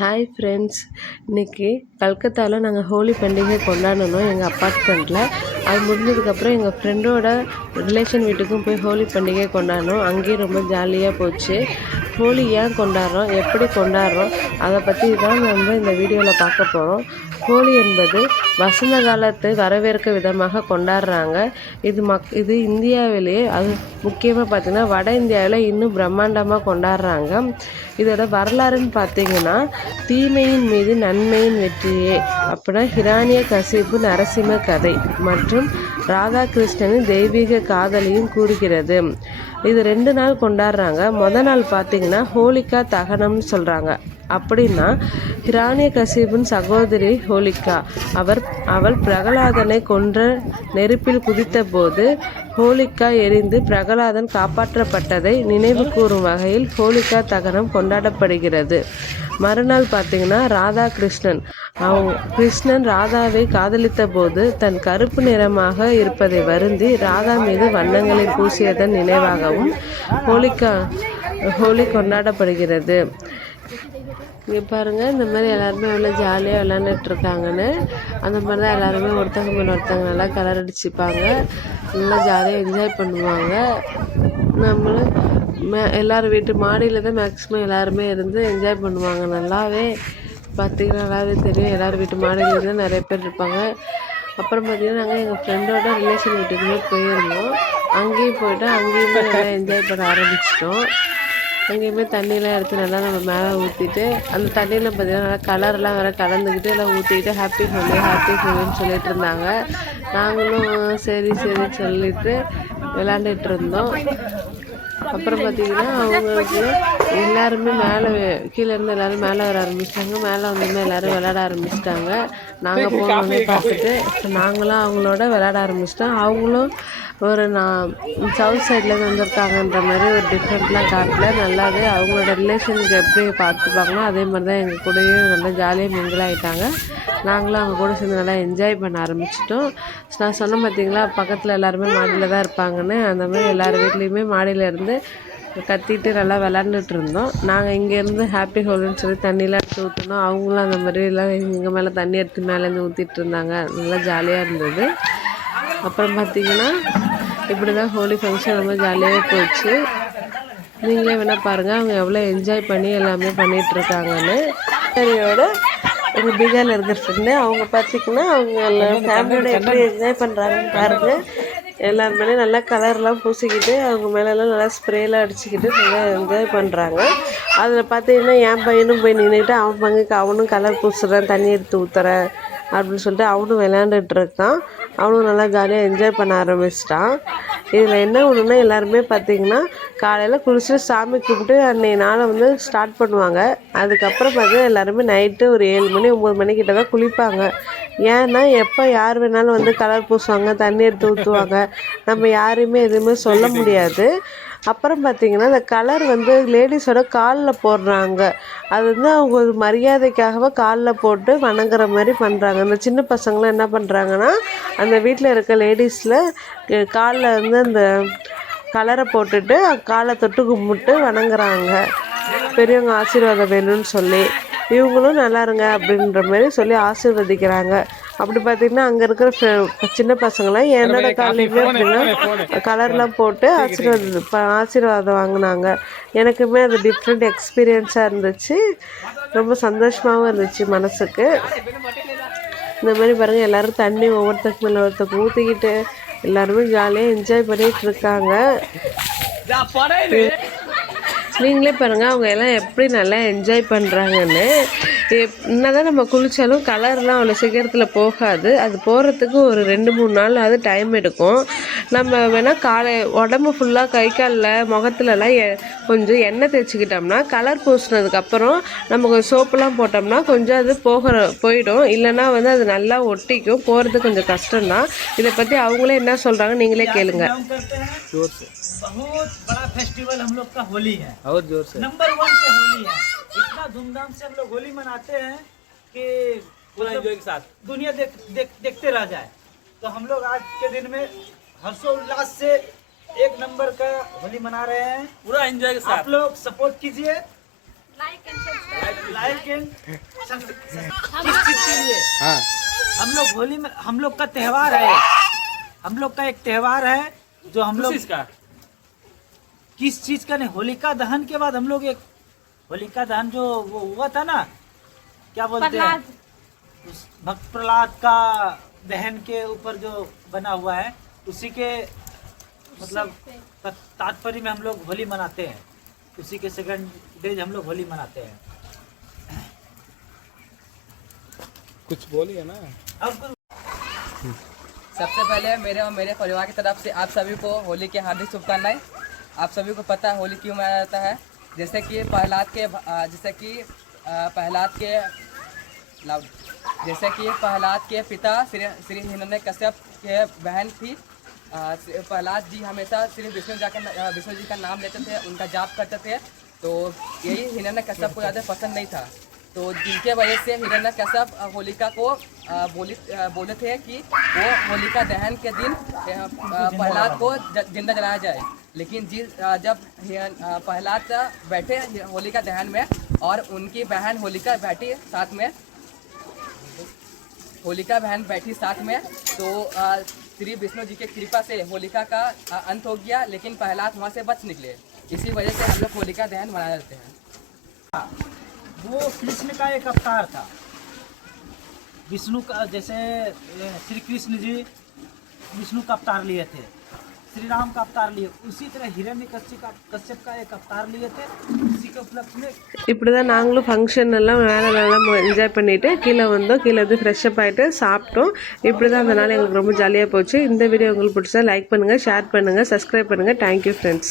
Hi friends, இன்றைக்கி கல்கத்தாவில் நாங்கள் ஹோலி பண்டிகை கொண்டாடணும் எங்கள் அப்பார்ட்மெண்ட்டில். அது முடிஞ்சதுக்கப்புறம் எங்கள் ஃப்ரெண்டோட ரிலேஷன் வீட்டுக்கும் போய் ஹோலி பண்டிகை கொண்டாடணும். அங்கேயும் ரொம்ப ஜாலியாக போச்சு. ஹோலி ஏன் கொண்டாடுறோம், எப்படி கொண்டாடுறோம், அதை பற்றி தான் நம்ம இந்த வீடியோவில் பார்க்க போகிறோம். ஹோலி என்பது வசந்த காலத்தை வரவேற்க விதமாக கொண்டாடுறாங்க. இது இந்தியாவிலேயே அது முக்கியமாக பார்த்திங்கன்னா வட இந்தியாவில் இன்னும் பிரம்மாண்டமாக கொண்டாடுறாங்க. இதோட வரலாறுன்னு பார்த்திங்கன்னா தீமையின் மீது நன்மையின் வெற்றியே அப்படின்னா ஹிரண்ய கசிப்பு நரசிம்ம கதை மற்றும் ராதாகிருஷ்ணனின் தெய்வீக காதலையும் கூறுகிறது. இது 2 நாள் கொண்டாடுறாங்க. மொதல் நாள் பார்த்திங்கன்னா ஹோலிகா தகனம்னு சொல்கிறாங்க. அப்படின்னா ஹிரண்ய கசிப்பின் சகோதரி ஹோலிகா அவள் பிரகலாதனை கொன்ற நெருப்பில் குதித்த போது ஹோலிகா எரிந்து பிரகலாதன் காப்பாற்றப்பட்டதை நினைவு கூறும் வகையில் ஹோலிகா தகனம் கொண்டாடப்படுகிறது. மறுநாள் பார்த்திங்கன்னா கிருஷ்ணன் ராதாவை காதலித்த போது தன் கருப்பு நிறமாக இருப்பதை வருந்தி ராதா மீது வண்ணங்களை பூசியதன் நினைவாகவும் ஹோலி கொண்டாடப்படுகிறது. இங்கே பாருங்கள், இந்த மாதிரி எல்லாருமே எவ்வளோ ஜாலியாக விளாண்டுட்ருக்காங்கன்னு. அந்த மாதிரி தான் எல்லாருமே ஒருத்தவங்க மேலே ஒருத்தவங்க நல்லா கலர் அடிச்சுப்பாங்க, நல்லா ஜாலியாக என்ஜாய் பண்ணுவாங்க. நம்மளும் எல்லோரும் வீட்டு மாடியில் தான் மேக்ஸிமம் எல்லாருமே இருந்து என்ஜாய் பண்ணுவாங்க. நல்லாவே பார்த்திங்கன்னா நல்லாவே தெரியும், எல்லோரும் வீட்டு மாடியில் தான் நிறைய பேர் இருப்பாங்க. அப்புறம் பார்த்திங்கன்னா நாங்கள் எங்கள் ஃப்ரெண்டோட ரிலேஷன் வீட்டுக்குமே போயிருந்தோம். அங்கேயும் போய்ட்டு அங்கேயுமே நல்லா என்ஜாய் பண்ண ஆரம்பிச்சிட்டோம். அங்கேயுமே தண்ணியெலாம் எடுத்து நல்லா நம்ம மேலே ஊற்றிட்டு அந்த தண்ணியில் பார்த்திங்கன்னா நல்லா கலர்லாம் வேறு கலந்துக்கிட்டு எல்லாம் ஊற்றிக்கிட்டு ஹாப்பி ஹோலின்னு சொல்லிட்டு இருந்தாங்க. நாங்களும் சரி சொல்லிட்டு விளாண்டுட்டு இருந்தோம். அப்புறம் பார்த்திங்கன்னா அவங்களுக்கு எல்லாருமே கீழேருந்து எல்லோரும் மேலே வர ஆரம்பிச்சிட்டாங்க. மேலே வந்தோமே எல்லோரும் விளையாட ஆரம்பிச்சிட்டாங்க. நாங்கள் போனோடனே பார்த்துட்டு நாங்களும் அவங்களோட விளையாட ஆரம்பிச்சிட்டோம். அவங்களும் ஒரு சவுத் சைட்லேருந்து வந்திருக்காங்கன்ற மாதிரி ஒரு டிஃப்ரெண்ட்லாம் காட்டல. நல்லாவே அவங்களோட ரிலேஷனுக்கு எப்படி பார்த்துப்பாங்களோ அதே மாதிரி தான் எங்கள் கூடயே நல்லா ஜாலியாக மிங்கிள் ஆகிட்டாங்க. நாங்களும் அவங்க கூட சேர்ந்து நல்லா என்ஜாய் பண்ண ஆரம்பிச்சிட்டோம். நான் சொன்னேன் பார்த்திங்களா, பக்கத்தில் எல்லாருமே மாடியில் தான் இருப்பாங்கன்னு. அந்த மாதிரி எல்லார் வீட்லேயுமே மாடியில் இருந்து கத்திட்டு நல்லா விளாண்டுட்டு இருந்தோம். நாங்கள் இங்கேருந்து ஹாப்பி ஹோலின்னு சொல்லி தண்ணியெலாம் எடுத்து ஊற்றினோம். அவங்களும் அந்த மாதிரிலாம் எங்கள் மேலே தண்ணி எடுத்து மேலேருந்து ஊற்றிட்டு இருந்தாங்க. நல்லா ஜாலியாக இருந்தது. அப்புறம் பார்த்திங்கன்னா இப்படி தான் ஹோலி ஃபங்க்ஷன் ரொம்ப ஜாலியாகவே போச்சு. நீங்களே வேணால் பாருங்கள் அவங்க எவ்வளோ என்ஜாய் பண்ணி எல்லாமே பண்ணிகிட்ருக்காங்கன்னு. சரியோட எங்கள் பீகாரில் இருக்கிற ஃப்ரெண்டு அவங்க பார்த்திங்கன்னா அவங்க ஃபேமிலியோட எப்படி என்ஜாய் பண்ணுறாங்கன்னு பாருங்கள். எல்லாருமே நல்லா கலர்லாம் பூசிக்கிட்டு அவங்க மேலெல்லாம் நல்லா ஸ்ப்ரேலாம் அடிச்சுக்கிட்டு நல்லா என்ஜாய் பண்ணுறாங்க. அதில் பார்த்திங்கன்னா என் பையனும் போய் நின்றுட்டு அவன் பங்குக்கு அவனும் கலர் பூசுகிறேன், தண்ணி எடுத்து ஊற்றுறேன் அப்படின்னு சொல்லிட்டு அவனும் விளையாண்டுட்ருக்கான். அவனும் நல்லா ஜாலியாக என்ஜாய் பண்ண ஆரம்பிச்சிட்டான். இதில் என்ன ஒன்றுனா எல்லாருமே பார்த்திங்கன்னா காலையில் குளிச்சுட்டு சாமி கும்பிட்டு அன்றைய நாளை ஸ்டார்ட் பண்ணுவாங்க. அதுக்கப்புறம் பார்த்திங்கன்னா எல்லாருமே நைட்டு ஒரு 7 மணி 9 மணிக்கிட்ட தான் குளிப்பாங்க. ஏன்னா எப்போ யார் வேணாலும் கலர் பூசுவாங்க, தண்ணி எடுத்து ஊற்றுவாங்க, நம்ம யாரையுமே எதுவுமே சொல்ல முடியாது. அப்புறம் பார்த்திங்கன்னா இந்த கலர் லேடிஸோட காலில் போடுறாங்க. அது அவங்க ஒரு மரியாதைக்காகவே காலில் போட்டு வணங்குற மாதிரி பண்ணுறாங்க. இந்த சின்ன பசங்களாம் என்ன பண்ணுறாங்கன்னா அந்த வீட்டில் இருக்க லேடிஸில் காலில் அந்த கலரை போட்டுட்டு காலை தொட்டு கும்பிட்டு வணங்குறாங்க, பெரியவங்க ஆசீர்வாதம் வேணும்னு சொல்லி. இவங்களும் நல்லா இருங்க அப்படின்ற மாதிரி சொல்லி ஆசீர்வதிக்கிறாங்க. அப்படி பார்த்திங்கன்னா அங்கே இருக்கிற சின்ன பசங்களாம் என்னோட காலையுமே அப்படின்னா கலர்லாம் போட்டு ஆசீர்வாதம் வாங்கினாங்க. எனக்குமே அது டிஃப்ரெண்ட் எக்ஸ்பீரியன்ஸாக இருந்துச்சு. ரொம்ப சந்தோஷமாகவும் இருந்துச்சு மனசுக்கு. இந்த மாதிரி பாருங்கள், எல்லோரும் தண்ணி ஒவ்வொருத்தருக்கு மேலே ஒருத்தருக்கு ஊற்றிக்கிட்டு எல்லாருமே ஜாலியாக என்ஜாய் பண்ணிகிட்டு இருக்காங்க. நீங்களே பாருங்கள் அவங்க எல்லாம் எப்படி நல்லா என்ஜாய் பண்ணுறாங்கன்னு. என்னதான் நம்ம குளித்தாலும் கலர்லாம் அவ்வளோ சீக்கிரத்தில் போகாது. அது போகிறதுக்கு ஒரு 2-3 நாள் அது டைம் எடுக்கும். நம்ம வேணால் உடம்பு ஃபுல்லாக கை காலில் முகத்துலலாம் கொஞ்சம் எண்ணெய் தேய்ச்சிக்கிட்டோம்னா கலர் பூசினதுக்கப்புறம் நம்ம கொஞ்சம் சோப்புலாம் போட்டோம்னா கொஞ்சம் அது போயிடும். இல்லைன்னா அது நல்லா ஒட்டிக்கும். போகிறது கொஞ்சம் கஷ்டம்தான். இதை பற்றி அவங்களே என்ன சொல்கிறாங்க நீங்களே கேளுங்க. बहुत बड़ा फेस्टिवल हम लोग का होली है और जोर से नंबर 1 पे होली है। इतना धूमधाम से हम लोग होली मनाते हैं कि पूरा एंजॉय के साथ दुनिया देखते रह जाए। तो हम लोग आज के दिन में हर्षोल्लास से 1 नंबर का होली मना रहे हैं, पूरा एंजॉय के साथ। आप लोग सपोर्ट कीजिए, लाइक एंड किस चीज के लिए? हाँ हम लोग होली में हम लोग का त्योहार है, हम लोग का एक त्योहार है जो हम लोग किस चीज का नहीं, होलिका दहन के बाद हम लोग एक होलिका दहन जो वो हुआ था ना, क्या बोलते हैं, उस भक्त प्रहलाद का दहन के ऊपर जो बना हुआ है, उसी के मतलब तात्पर्य में हम लोग होली मनाते हैं। उसी के सेकंड डे हम लोग होली मनाते हैं। कुछ बोलिए ना। अब सबसे पहले मेरे और मेरे परिवार की तरफ से आप सभी को होली की हार्दिक शुभकामनाएं। आप सभी को पता है होली क्यों मनाया जाता है। जैसे कि प्रहलाद के पिता श्री हिरण्यकश्यप के बहन थी। प्रहलाद जी हमेशा श्री विष्णु जी का नाम लेते थे, उनका जाप करते थे। तो यही हिरण्यकश्यप को ज़्यादा पसंद नहीं था, तो जिनके वजह से हिरण्यकश्यप होलिका को बोले थे कि वो होलिका दहन के दिन प्रहलाद को जिंदा जलाया जाए। लेकिन जब प्रहलाद बैठे होलिका दहन में और उनकी बहन होलिका बैठी साथ में, तो श्री विष्णु जी के कृपा से होलिका का अंत हो गया, लेकिन प्रहलाद वहाँ से बच निकले। इसी वजह से हम लोग होलिका दहन मनाए जाते हैं। वो कृष्ण का एक अवतार था, विष्णु का, जैसे श्री कृष्ण जी विष्णु का अवतार लिए थे, श्री राम का अवतार लिए, उसी तरह हिरण्यकश्यप का एक अवतार लिए थे। उसी के उपलक्ष्य में இப்படி தான் நாங்களும் ஃபங்க்ஷன் எல்லாம் மேலே நல்லா என்ஜாய் பண்ணிவிட்டு கீழே வந்தோம். கீழே வந்து ஃப்ரெஷ்அப் ஆகிட்டு சாப்பிட்டோம். இப்படி தான் அந்த நாள் எங்களுக்கு ரொம்ப ஜாலியாக போச்சு. இந்த வீடியோ உங்களுக்கு பிடிச்சா லைக் பண்ணுங்கள், ஷேர் பண்ணுங்கள், சப்ஸ்கிரைப் பண்ணுங்கள். Thank you friends.